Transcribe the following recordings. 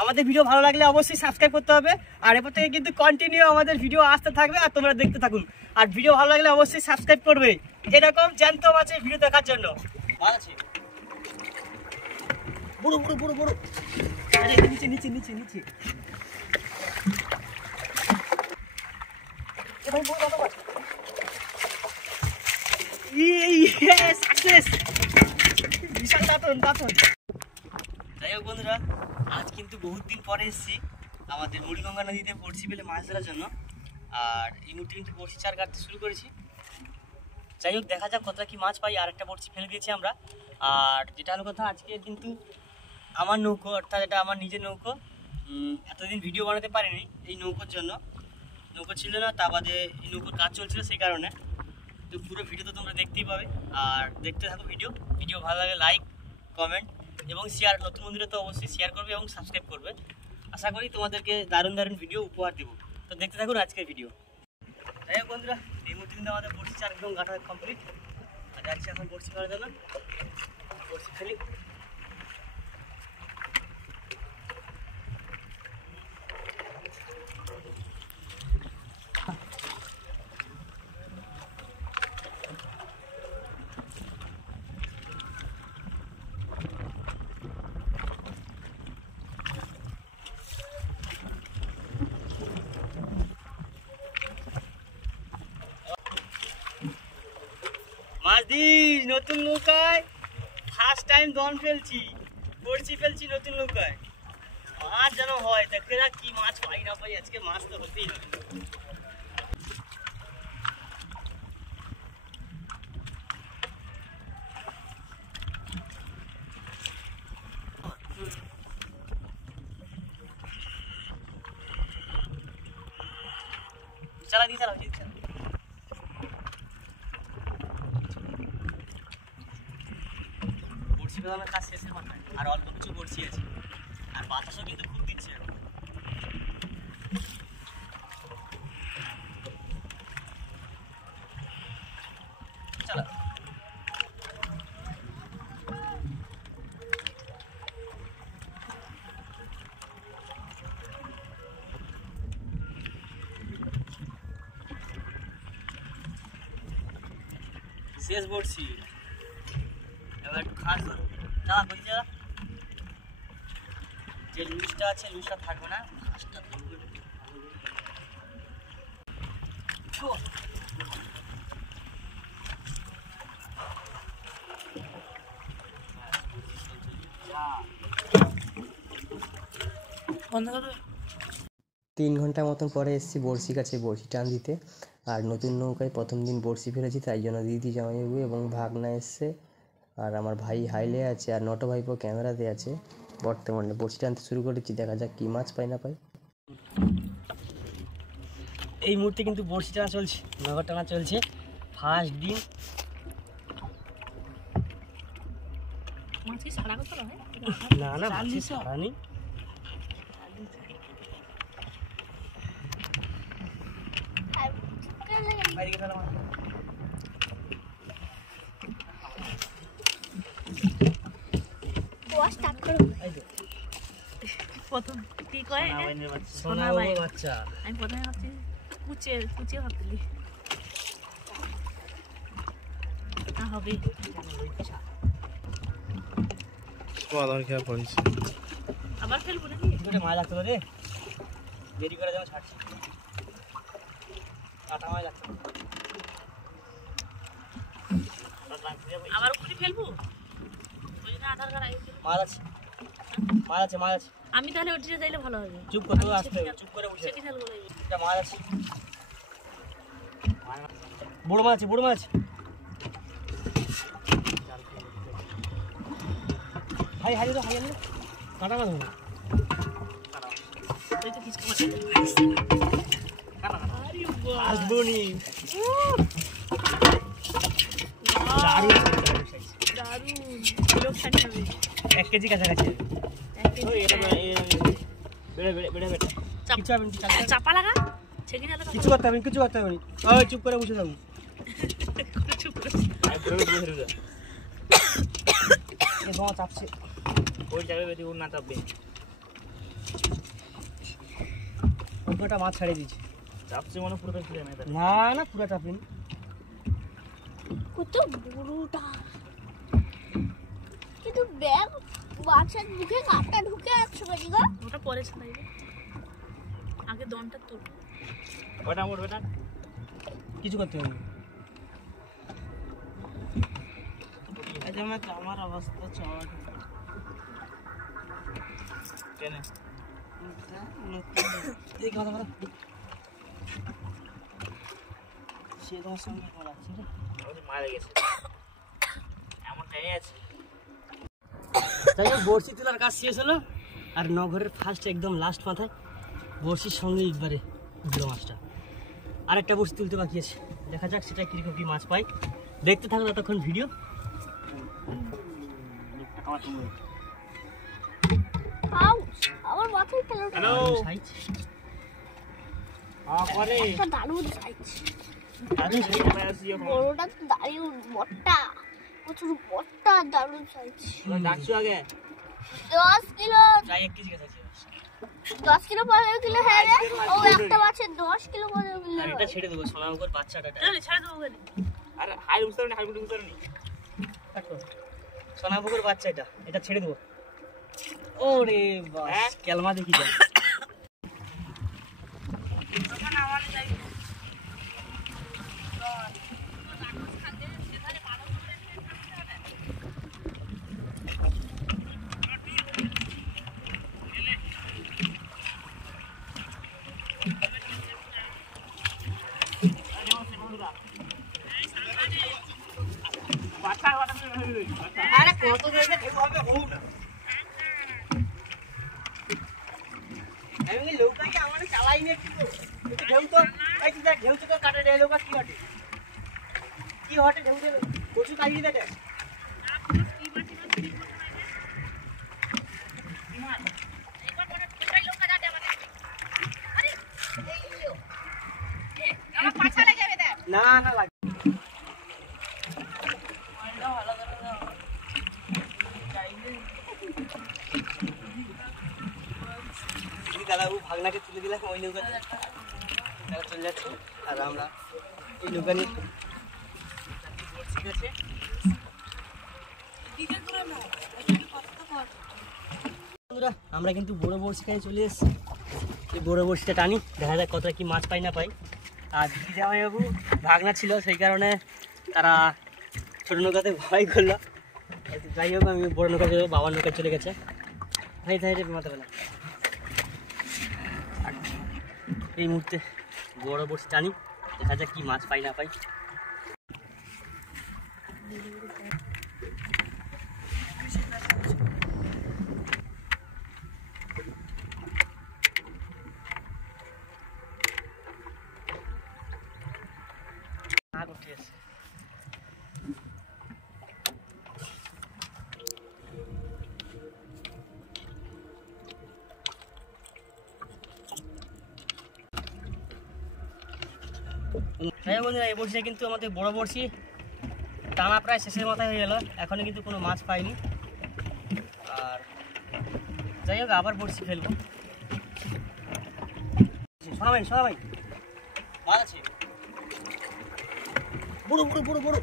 আমাদের ভিডিও ভালো লাগলে অবশ্যই সাবস্ক্রাইব করতে হবে। আর এরপর থেকে কিন্তু কন্টিনিউ আমাদের ভিডিও আসতে থাকবে আর তোমরা দেখতে থাকুন। আর ভিডিও ভালো লাগলে অবশ্যই সাবস্ক্রাইব করবে এরকম জ্যান্ত মাছের ভিডিও দেখার জন্য। ভালো আছে বড় বড় বড় বড়, আরে নিচে নিচে নিচে নিচে ভাই বড় বড় মাছ। সাকসেস, বিশাল দাঁতন দাঁতন। যাই হোক বন্ধুরা, আজ কিন্তু বহুত দিন পরে এসেছি আমাদের মুড়িগঙ্গা নদীতে বড়শি ফেলে মাছ ধরার জন্য। আর এই মুহূর্তে কিন্তু বড়শি চার কাটতে শুরু করেছি। যাই হোক দেখা যাক কতটা কি মাছ পাই। আর একটা বড়শি ফেলে দিয়েছি আমরা। আর যেটা হলো কথা, আজকে কিন্তু আমার নৌকো, অর্থাৎ এটা আমার নিজের নৌকো। এতদিন ভিডিও বানাতে পারিনি এই নৌকোর জন্য, নৌকো ছিল না, তা বাদে এই নৌকোর কাজ চলছিল সেই কারণে। তো পুরো ভিডিও তো তোমরা দেখতেই পাবে। আর দেখতে থাকো ভিডিও ভালো লাগে লাইক কমেন্ট এবং শেয়ার। নতুন বন্ধুরা তো অবশ্যই শেয়ার করবে এবং সাবস্ক্রাইব করবে। আশা করি তোমাদেরকে দারুণ দারুণ ভিডিও উপহার দেবো। তো দেখতে থাকুন আজকের ভিডিও। যাই হোক বন্ধুরা, এই মুহূর্তে কিন্তু আমাদের বড়শি চার একদম গাঁটা কমপ্লিট। আর যাচ্ছি এখন বড়শি ফেলার জন্য। বড়শি ফেলি। মাছ দিস নতুন নৌকায়, ফার্স্ট টাইম দন ফেলছি, বড়শি ফেলছি নতুন নৌকায়। মাছ যেন হয়, দেখে না কি মাছ পাই না পাই, আজকে মাছ তো হতেই হবে। চালা দিয়ে চালা দিয়ে চালা। বড়শি ফেলানোর কাজ শেষের মাথায়, আর অল্প কিছু বড়শি আছে। আর বাতাসও কিন্তু খুব দিচ্ছে। চলো শেষ বড়শি, এবার একটু খাস ধরো। চালা বলছি চালা, যে লুজটা আছে লুজটা থাকবে না, খাসটা ধরবে। 3 ঘন্টা মতন পরে এসেছি বড়শি কাছে বড়শি টান দিতে। আর নতুন নৌকায় প্রথম দিন বড়শি ফেলেছি, তাই জন্য দিদি জামাইবাবু এবং ভাগনা এসছে। আর আমার ভাই হাইলে আছে, আর নটো ভাইপো ক্যামেরাতে আছে। বর্তমানে বড়শি টানতে শুরু করেছি, দেখা যাক কি মাছ পাই না পাই। এই মুহূর্তে কিন্তু বড়শি টানা চলছে, নগর টানা চলছে। ফার্স্ট দিন না না সারা নেই। প্রথম কি কয় সোনা বাচ্চা, আমি প্রথমে ভাবছি কুচে কুচে ভাবলি না হবে। আবার ফেলবো নাকি? মাছ লাগতো রে, দেরি করে যেন ছাড়ছি। কাটা মাছ লাগতো, আবার উপরে ফেলবো। ওই জন্য আধার কার্ড মাছ আছে মাছ আছে মাছ আছে। আমি তাহলে ওটিতে যাইলে ভালো হবে। চুপ করতে আসতে হবে, চুপ করে বসে। এটা মাছ আছে, বড় মাছ আছে, বড় মাছ। হাই হাই হাই হাই কাটা মাছ না, ওই তো কিছু মাছ আসবনি। দারুণ লোকসান হবে। 1 কেজি কাছাকাছি। চাপা লাগা কিছু করতে হবে, কিছু করতে হবে। ওই চুপ করে বসে থাকুন। চাপছে ওই জায়গায় বেশি না চাপবে। কটা মাছ ছাড়িয়ে দিয়েছি। চাপছে মনে পুরো না না পুরো চাপিনি। কত বড়টা, কিন্তু ব্যাগ মাছের মুখে কাঁটা ঢুকে আছে গো। ওটা পরে ছাড়াইবে, আগে দমটা তুল। ওটা মোড় বেটা কিছু করতে হবে না। এই যে আমার অবস্থা চল কেন এই কথা বলো সে তোমার সঙ্গে বলাচ্ছি রে। আমাদের মারা গেছে এমনটাই আছে। তাই বড়শি তোলার কাজ শেষ হলো, আর নগরের ফার্স্ট একদম লাস্ট মাথায় বড়শির সঙ্গে একবারে উঠলো মাছটা। আর একটা বড়শি তুলতে বাকি আছে, দেখা যাক সেটা কিরকম কি মাছ পাই। দেখতে থাকো ততক্ষণ ভিডিও। আমার মাথায় খেলো হ্যালো সাইজ করে একটা দারুণ সাইজ। আমি সেই সময় আসি এখন বড়টা তো দারুণ মোটা, প্রচুর মোটা দারুণ সাইজ। ডাকছো আগে 10 কিলো, প্রায় 1 কেজি গেছে। 10 কিলো 15 কিলো হয়ে যায়। ও একটা মাছের 10 কিলো 15 কিলো। আর এটা ছেড়ে দেবো, সোনামুখর বাচ্চাটা ছেড়ে দেবো ওখানে। আর হাই উস্তার নি হাই গুড উস্তার নি সোনামুখর বাচ্চা, এটা ছেড়ে দেবো। ওরে বাস কেলমা দেখি যা। আরে কত জায়গা ঢেউ হবে হোক না। আমি লোকাকে আমার চালাই নি একটু ঢেউ তো এই যে ঢেউ তো কাটে রে লোকা কি হটে ঢেউ দেবে কচু কাটিয়ে দেবে। না না লাগে দাদা ও ভাগনাকে তুলে দিলাম ওই নৌকাতে, তারা চলে যাচ্ছে আর আমরা এই নৌকা নিয়ে ঠিক আছে। আমরা কিন্তু বড় বড়শি খাই চলে এসেছি। এই বড় বড়শিটা টানি, দেখা যাক কতটা কি মাছ পাই না পাই। আর দিদি জামাইবাবু ভাগনা ছিল, সেই কারণে তারা ছোটো নৌকাতে ভয় করলো। যাই হোক আমি বড় নৌকা চলে, বাবার নৌকা চলে গেছে। ভাই তাই মাথাবেলা এই মুহূর্তে বড় বড়শি টানি, দেখা যাক কি মাছ পাই না পাই। হ্যাঁ বন্ধুরা, এই বড়শিটা কিন্তু আমাদের বড় বড়শি, টানা প্রায় শেষের মাথায় হয়ে গেল, এখনো কিন্তু কোনো মাছ পাইনি। আর যাই হোক আবার বড়শি ফেলবো। শোনা ভাই মাছ আছে বড় বড় বড় বড়,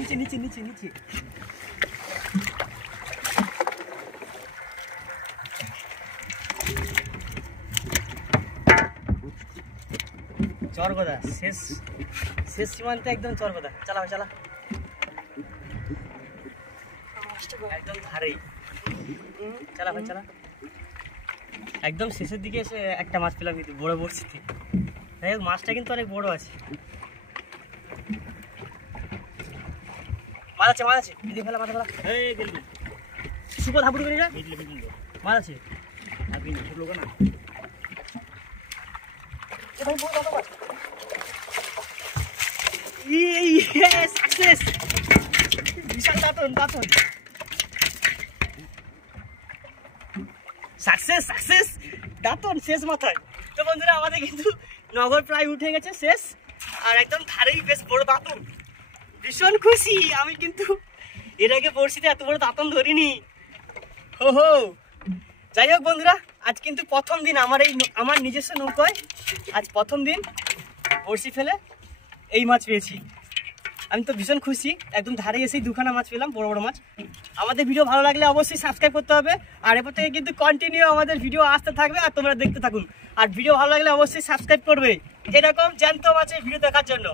নিচে নিচে নিচে নিচে চরগদা, শেষ সীমান্তে একদম চরগদা। চালা ভাই চালা, একদম ধারেই। চালা ভাই চালা, একদম শেষের দিকে এসে একটা মাছ পেলাম কিন্তু বড় বড়শিতে। যাই হোক মাছটা কিন্তু অনেক বড় আছে। মাছ আছে দিদি ফেলা, মাথা ফেলা। সুপো ধাপুর করে যা, মাছ আছে না। সাকসেস, বিশাল দাঁতন সাকসেস দাঁতন শেষ মাথায়। তো বন্ধুরা আমাদের কিন্তু নগর প্রায় উঠে গেছে শেষ, আর একদম ধারেই বেশ বড় দাঁতন। ভীষণ খুশি আমি, কিন্তু এর আগে বড়শিতে এত বড় দাঁতন ধরিনি। হো যাই হোক বন্ধুরা, আজ কিন্তু প্রথম দিন আমার নিজস্ব নৌকায় আজ প্রথম দিন বড়শি ফেলে এই মাছ পেয়েছি। আমি তো ভীষণ খুশি, একদম ধারে এসেই দুখানা মাছ পেলাম, বড় বড় মাছ। আমাদের ভিডিও ভালো লাগলে অবশ্যই সাবস্ক্রাইব করতে হবে, আর এরপর থেকে কিন্তু কন্টিনিউ আমাদের ভিডিও আসতে থাকবে আর তোমরা দেখতে থাকুন। আর ভিডিও ভালো লাগলে অবশ্যই সাবস্ক্রাইব করবে এরকম জ্যান্ত মাছের ভিডিও দেখার জন্য।